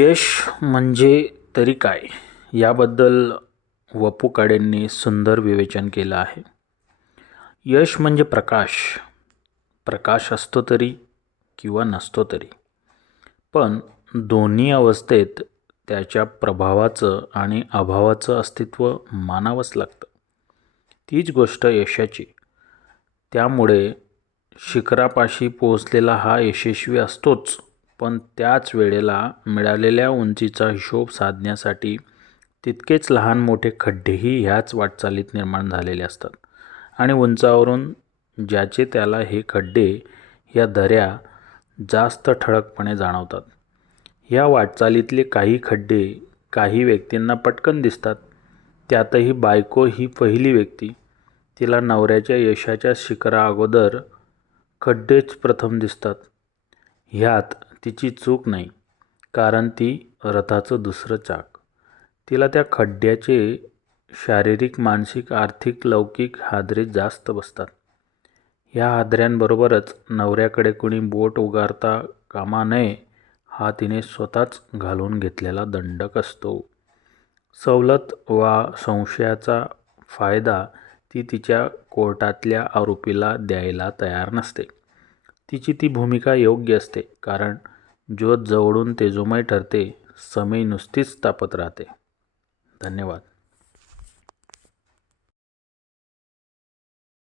यश म्हणजे तरी काय याबद्दल वपू काळेंनी सुंदर विवेचन केलं आहे. यश म्हणजे प्रकाश. प्रकाश असतो तरी किंवा नसतो तरी, पण दोन्ही अवस्थेत त्याच्या प्रभावाचं आणि अभावाचं अस्तित्व मानावंच लागतं. तीच गोष्ट यशाची. त्यामुळे शिखरापाशी पोहोचलेला हा यशस्वी असतोच, पण त्याच वेळेला मिळालेल्या उंचीचा हिशोब साधण्यासाठी तितकेच लहान मोठे खड्डेही ह्याच वाटचालीत निर्माण झालेले असतात आणि उंचावरून ज्याचे त्याला हे खड्डे, या दऱ्या जास्त ठळकपणे जाणवतात. ह्या वाटचालीतले काही खड्डे काही व्यक्तींना पटकन दिसतात. त्यातही बायको ही पहिली व्यक्ती. तिला नवऱ्याच्या यशाच्या शिखराअगोदर खड्डेच प्रथम दिसतात. ह्यात तिची चूक नाही, कारण ती रथाचं दुसरं चाक. तिला त्या खड्ड्याचे शारीरिक, मानसिक, आर्थिक, लौकिक हादरे जास्त बसतात. ह्या हादऱ्यांबरोबरच नवऱ्याकडे कुणी बोट उगारता कामा नये हा तिने स्वतःच घालून घेतलेला दंडक असतो. सवलत वा संशयाचा फायदा ती तिच्या कोर्टातल्या आरोपीला द्यायला तयार नसते. तिची ती भूमिका योग्य असते, कारण ज्योत जवळून तेजोमय ठरते, समई नुसतीच तापत राहते. धन्यवाद.